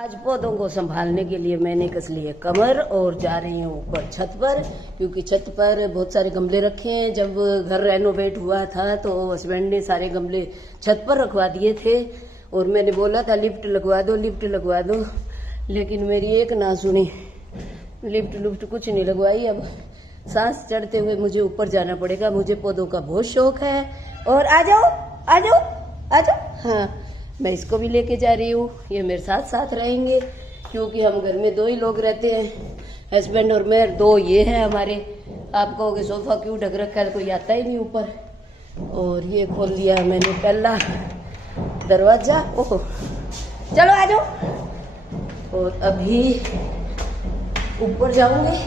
आज पौधों को संभालने के लिए मैंने कस ली है कमर और जा रही हूँ ऊपर छत पर, क्योंकि छत पर बहुत सारे गमले रखे हैं। जब घर रेनोवेट हुआ था तो हस्बैंड ने सारे गमले छत पर रखवा दिए थे और मैंने बोला था लिफ्ट लगवा दो, लिफ्ट लगवा दो, लेकिन मेरी एक ना सुनी। लिफ्ट कुछ नहीं लगवाई। अब सांस चढ़ते हुए मुझे ऊपर जाना पड़ेगा। मुझे पौधों का बहुत शौक है। और आ जाओ आ जाओ आ जाओ। हाँ, मैं इसको भी लेके जा रही हूँ। ये मेरे साथ साथ रहेंगे, क्योंकि हम घर में दो ही लोग रहते हैं, हस्बैंड और मैं। दो ये हैं हमारे। आप कहोगे सोफा क्यों ढक रखा है, कोई आता ही नहीं ऊपर। और ये खोल लिया मैंने पहला दरवाजा। ओहो, चलो आ जाओ। और अभी ऊपर जाऊंगे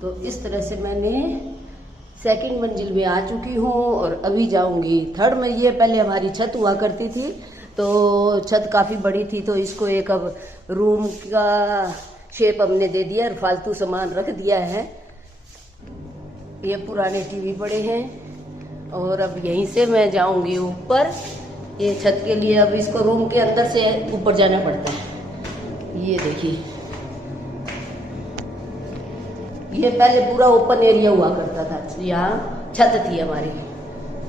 तो इस तरह से मैंने सेकंड मंजिल में आ चुकी हूँ और अभी जाऊंगी थर्ड में। ये पहले हमारी छत हुआ करती थी, तो छत काफ़ी बड़ी थी, तो इसको एक अब रूम का शेप हमने दे दिया और फालतू सामान रख दिया है। ये पुराने टीवी पड़े हैं और अब यहीं से मैं जाऊंगी ऊपर। ये छत के लिए अब इसको रूम के अंदर से ऊपर जाना पड़ता है। ये देखिए, ये पहले पूरा ओपन एरिया हुआ करता था, यहाँ छत थी हमारी,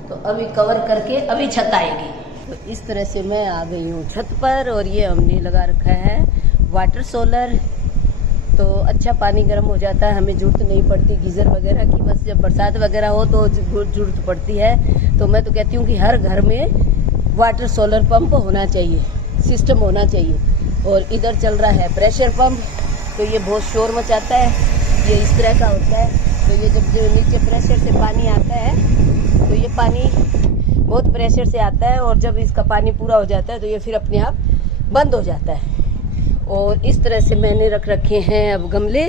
तो अभी कवर करके अभी छत आएगी। तो इस तरह से मैं आ गई हूँ छत पर और ये हमने लगा रखा है वाटर सोलर। तो अच्छा पानी गर्म हो जाता है, हमें जरूरत नहीं पड़ती गीजर वगैरह की। बस जब बरसात वगैरह हो तो जरूरत पड़ती है। तो मैं तो कहती हूँ कि हर घर में वाटर सोलर पंप होना चाहिए, सिस्टम होना चाहिए। और इधर चल रहा है प्रेशर पंप, तो ये बहुत शोर मचाता है। ये इस तरह का होता है, तो ये जब जो नीचे प्रेशर से पानी आता है, तो ये पानी बहुत प्रेशर से आता है और जब इसका पानी पूरा हो जाता है तो ये फिर अपने आप बंद हो जाता है। और इस तरह से मैंने रख रखे हैं अब गमले।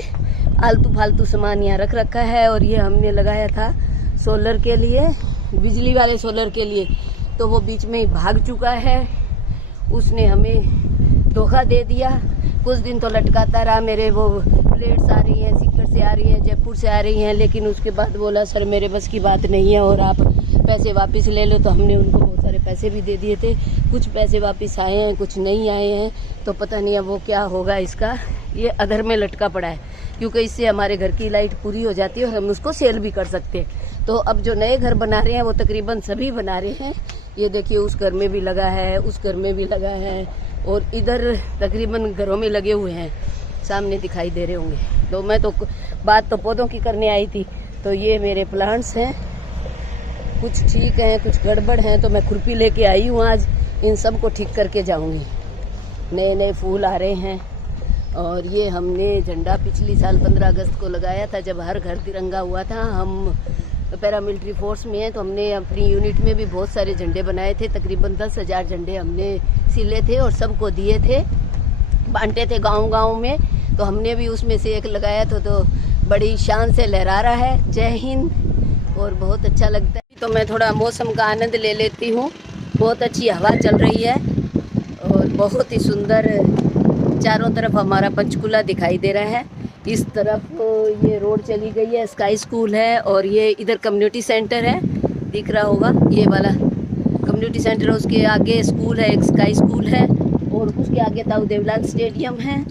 आलतू फालतू सामान यहाँ रख रखा है। और ये हमने लगाया था सोलर के लिए, बिजली वाले सोलर के लिए, तो वो बीच में ही भाग चुका है। उसने हमें धोखा दे दिया। कुछ दिन तो लटकाता रहा। मेरे वो प्लेट्स आ रही हैं, सीकर से आ रही हैं, जयपुर से आ रही हैं, लेकिन उसके बाद बोला सर मेरे बस की बात नहीं है और आप पैसे वापस ले लो। तो हमने उनको बहुत सारे पैसे भी दे दिए थे। कुछ पैसे वापस आए हैं, कुछ नहीं आए हैं, तो पता नहीं अब वो क्या होगा इसका। ये अधर में लटका पड़ा है, क्योंकि इससे हमारे घर की लाइट पूरी हो जाती है और हम उसको सेल भी कर सकते हैं। तो अब जो नए घर बना रहे हैं वो तकरीबन सभी बना रहे हैं। ये देखिए, उस घर में भी लगा है, उस घर में भी लगा है और इधर तकरीबन घरों में लगे हुए हैं, सामने दिखाई दे रहे होंगे। तो मैं तो बात तो पौधों की करने आई थी। तो ये मेरे प्लांट्स हैं, कुछ ठीक हैं, कुछ गड़बड़ हैं, तो मैं खुरपी लेके आई हूँ। आज इन सब को ठीक करके जाऊँगी। नए नए फूल आ रहे हैं। और ये हमने झंडा पिछली साल 15 अगस्त को लगाया था, जब हर घर तिरंगा हुआ था। हम पैरामिलिट्री फोर्स में हैं, तो हमने अपनी यूनिट में भी बहुत सारे झंडे बनाए थे। तकरीबन 10,000 झंडे हमने सिले थे और सबको दिए थे, बांटे थे गांव-गांव में। तो हमने भी उसमें से एक लगाया था, तो बड़ी शान से लहरा रहा है। जय हिंद। और बहुत अच्छा लगता है। तो मैं थोड़ा मौसम का आनंद ले लेती हूँ। बहुत अच्छी हवा चल रही है और बहुत ही सुंदर चारों तरफ हमारा पंचकुला दिखाई दे रहा है। इस तरफ ये रोड चली गई है, स्काई स्कूल है, और ये इधर कम्युनिटी सेंटर है, दिख रहा होगा ये वाला कम्युनिटी सेंटर है। उसके आगे स्कूल है, एक स्काई स्कूल है, और उसके आगे ताऊ देवलाल स्टेडियम है।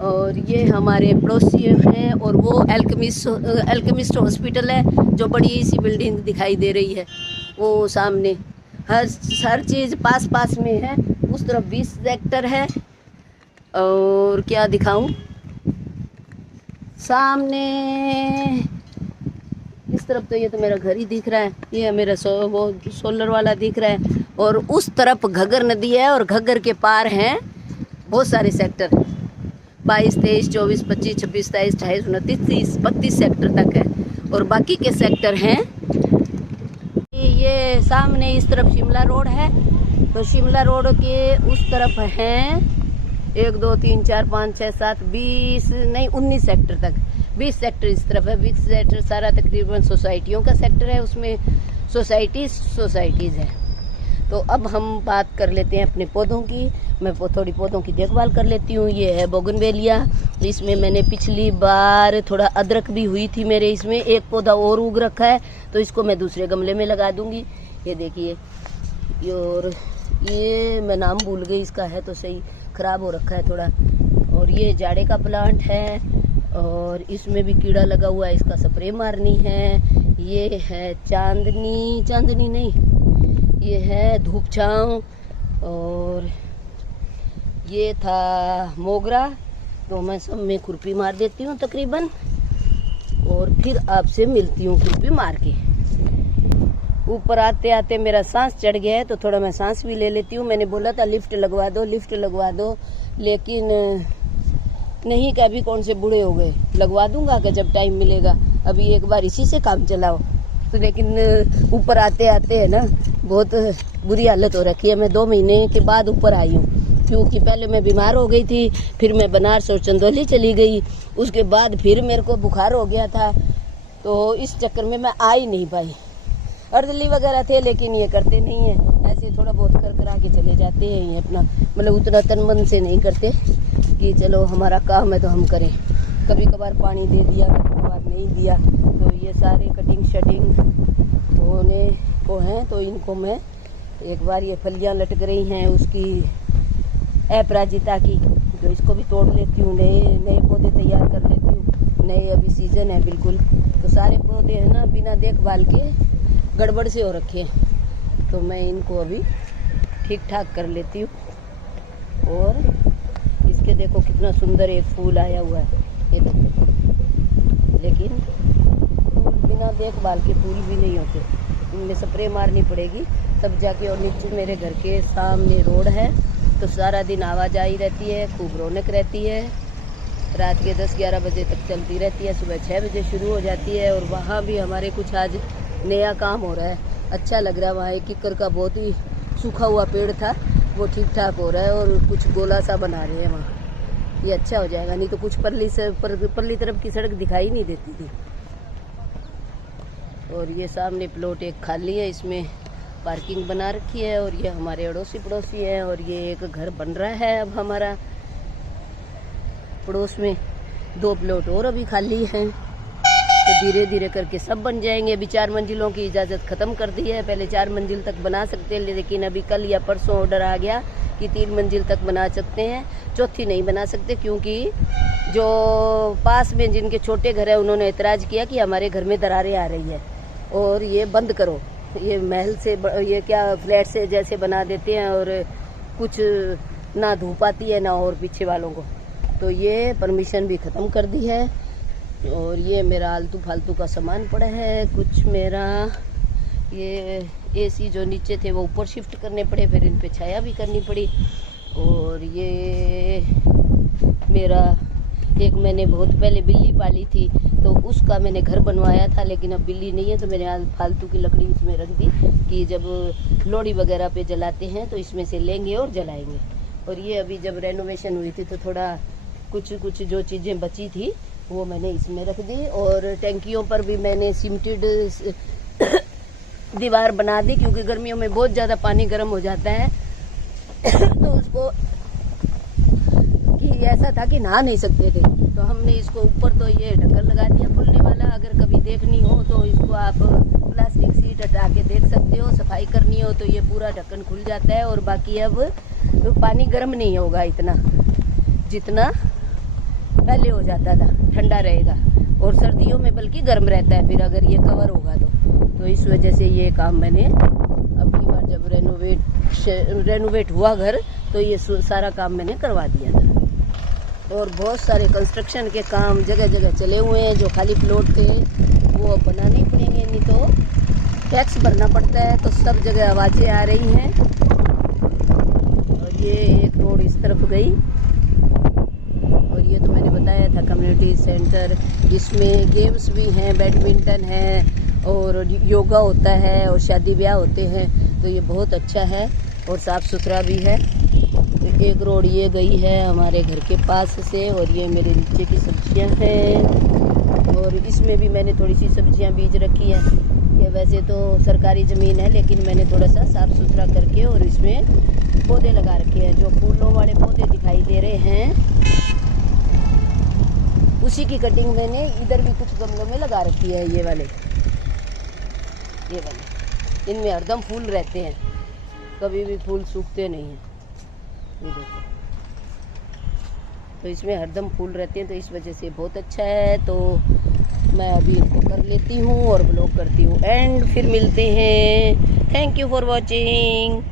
और ये हमारे पड़ोसी हैं, और वो एल्केमिस्ट हॉस्पिटल है, जो बड़ी सी बिल्डिंग दिखाई दे रही है वो सामने। हर चीज़ पास पास में है। उस तरफ 20 सेक्टर है। और क्या दिखाऊं, सामने इस तरफ तो ये तो मेरा घर ही दिख रहा है। ये मेरा वो सोलर वाला दिख रहा है। और उस तरफ घग्गर नदी है, और घग्गर के पार हैं बहुत सारे सेक्टर, 22, 23, 24, 25, 26, 27, 28, 29, 30, 32 सेक्टर तक है। और बाकी के सेक्टर हैं ये सामने। इस तरफ शिमला रोड है, तो शिमला रोड के उस तरफ हैं 1, 2, 3, 4, 5, 6, 7, 20 नहीं 19 सेक्टर तक। 20 सेक्टर इस तरफ है। 20 सेक्टर सारा तकरीबन सोसाइटियों का सेक्टर है, उसमें सोसाइटीज़ है। तो अब हम बात कर लेते हैं अपने पौधों की। मैं थोड़ी पौधों की देखभाल कर लेती हूँ। ये है बोगनवेलिया। इसमें मैंने पिछली बार थोड़ा अदरक भी हुई थी मेरे इसमें। एक पौधा और उग रखा है, तो इसको मैं दूसरे गमले में लगा दूंगी। ये देखिए, और ये मैं नाम भूल गई इसका, है तो सही ख़राब हो रखा है थोड़ा। और ये जाड़े का प्लांट है और इसमें भी कीड़ा लगा हुआ है, इसका स्प्रे मारनी है। ये है चांदनी नहीं, ये है धूप छाँव। और ये था मोगरा, तो मैं सब में खुरपी मार देती हूँ तकरीबन, और फिर आपसे मिलती हूँ खुरपी मार के। ऊपर आते आते मेरा सांस चढ़ गया है, तो थोड़ा मैं सांस भी ले लेती हूँ। मैंने बोला था लिफ्ट लगवा दो, लेकिन नहीं कि अभी कौन से बूढ़े हो गए, लगवा दूंगा कि जब टाइम मिलेगा, अभी एक बार इसी से काम चलाओ। तो लेकिन ऊपर आते आते है ना बहुत बुरी हालत हो रखी है। मैं 2 महीने के बाद ऊपर आई हूँ, क्योंकि पहले मैं बीमार हो गई थी, फिर मैं बनारस और चंदौली चली गई, उसके बाद फिर मेरे को बुखार हो गया था, तो इस चक्कर में मैं आ ही नहीं पाई। अर्दली वगैरह थे, लेकिन ये करते नहीं हैं, ऐसे थोड़ा बहुत करा के चले जाते हैं। ये अपना मतलब उतना तन मन से नहीं करते कि चलो हमारा काम है तो हम करें। कभी कभार पानी दे दिया, कभी कभार नहीं दिया। तो ये सारे कटिंग शटिंग होने को हैं, तो इनको मैं एक बार, ये फलियाँ लटक रही हैं उसकी अपराजिता की, तो इसको भी तोड़ लेती हूँ, नए पौधे तैयार कर लेती हूँ। नए अभी सीजन है बिल्कुल, तो सारे पौधे हैं ना बिना देखभाल के गड़बड़ से हो रखे हैं, तो मैं इनको अभी ठीक ठाक कर लेती हूँ। और इसके देखो कितना सुंदर एक फूल आया हुआ है, ये देखो, लेकिन फूल बिना देखभाल के फूल भी नहीं होते, इनमें स्प्रे मारनी पड़ेगी तब जाके। और नीचे मेरे घर के सामने रोड है, तो सारा दिन आवाजाही रहती है, खूब रौनक रहती है। रात के 10-11 बजे तक चलती रहती है, सुबह 6 बजे शुरू हो जाती है। और वहाँ भी हमारे कुछ आज नया काम हो रहा है, अच्छा लग रहा है। वहाँ एक किक्कर का बहुत ही सूखा हुआ पेड़ था, वो ठीक ठाक हो रहा है, और कुछ गोला सा बना रहे हैं वहाँ, ये अच्छा हो जाएगा। नहीं तो कुछ परली तरफ की सड़क दिखाई नहीं देती थी। और ये सामने प्लॉट एक खाली है, इसमें पार्किंग बना रखी है, और ये हमारे अड़ोसी पड़ोसी हैं। और ये एक घर बन रहा है अब हमारा पड़ोस में, 2 प्लॉट और अभी खाली हैं, तो धीरे धीरे करके सब बन जाएंगे। अभी 4 मंजिलों की इजाज़त ख़त्म कर दी है, पहले 4 मंजिल तक बना सकते हैं, लेकिन अभी कल या परसों ऑर्डर आ गया कि 3 मंजिल तक बना सकते हैं, 4थी नहीं बना सकते, क्योंकि जो पास में जिनके छोटे घर है उन्होंने एतराज़ किया कि हमारे घर में दरारें आ रही है और ये बंद करो। ये महल से, ये क्या फ्लैट से जैसे बना देते हैं, और कुछ ना धूप आती है ना और पीछे वालों को, तो ये परमिशन भी ख़त्म कर दी है। और ये मेरा आलतू फालतू का सामान पड़ा है, कुछ मेरा ये एसी जो नीचे थे वो ऊपर शिफ्ट करने पड़े, फिर इन पे छाया भी करनी पड़ी। और ये मेरा एक मैंने बहुत पहले बिल्ली पाली थी, तो उसका मैंने घर बनवाया था, लेकिन अब बिल्ली नहीं है, तो मैंने फालतू की लकड़ी इसमें रख दी कि जब लोहड़ी वगैरह पे जलाते हैं तो इसमें से लेंगे और जलाएंगे। और ये अभी जब रेनोवेशन हुई थी तो थोड़ा कुछ जो चीज़ें बची थी वो मैंने इसमें रख दी। और टैंकियों पर भी मैंने सीमेंटेड दीवार बना दी, क्योंकि गर्मियों में बहुत ज़्यादा पानी गर्म हो जाता है तो उसको कि ऐसा था कि नहा नहीं सकते थे, तो हमने इसको ऊपर तो ये ढक्कन लगा दिया खुलने वाला। अगर कभी देखनी हो तो इसको आप प्लास्टिक सीट हटा के देख सकते हो, सफाई करनी हो तो ये पूरा ढक्कन खुल जाता है। और बाकी अब पानी गर्म नहीं होगा इतना जितना पहले हो जाता था, ठंडा रहेगा, और सर्दियों में बल्कि गर्म रहता है फिर अगर ये कवर होगा तो इस वजह से ये काम मैंने अगली बार जब रेनोवेट हुआ घर तो ये सारा काम मैंने करवा दिया था। और बहुत सारे कंस्ट्रक्शन के काम जगह जगह चले हुए हैं, जो खाली प्लॉट थे वो अब बनाने पड़ेंगे, नहीं तो टैक्स भरना पड़ता है, तो सब जगह आवाज़ें आ रही हैं। और ये एक रोड इस तरफ गई, और ये तो मैंने बताया था कम्युनिटी सेंटर, इसमें गेम्स भी हैं, बैडमिंटन है और योगा होता है और शादी ब्याह होते हैं, तो ये बहुत अच्छा है और साफ़ सुथरा भी है। तो एक रोड ये गई है हमारे घर के पास से, और ये मेरे नीचे की सब्जियां हैं, और इसमें भी मैंने थोड़ी सी सब्जियां बीज रखी है। ये वैसे तो सरकारी ज़मीन है, लेकिन मैंने थोड़ा सा साफ़ सुथरा करके और इसमें पौधे लगा रखे हैं। जो फूलों वाले पौधे दिखाई दे रहे हैं उसी की कटिंग मैंने इधर भी कुछ गमलों में लगा रखी है। ये वाले इनमें हरदम फूल रहते हैं, कभी भी फूल सूखते नहीं हैं। ये देखो तो इसमें हरदम फूल रहते हैं, तो इस वजह से बहुत अच्छा है। तो मैं अभी इनको कर लेती हूँ और ब्लॉग करती हूँ एंड फिर मिलते हैं। Thank you for watching.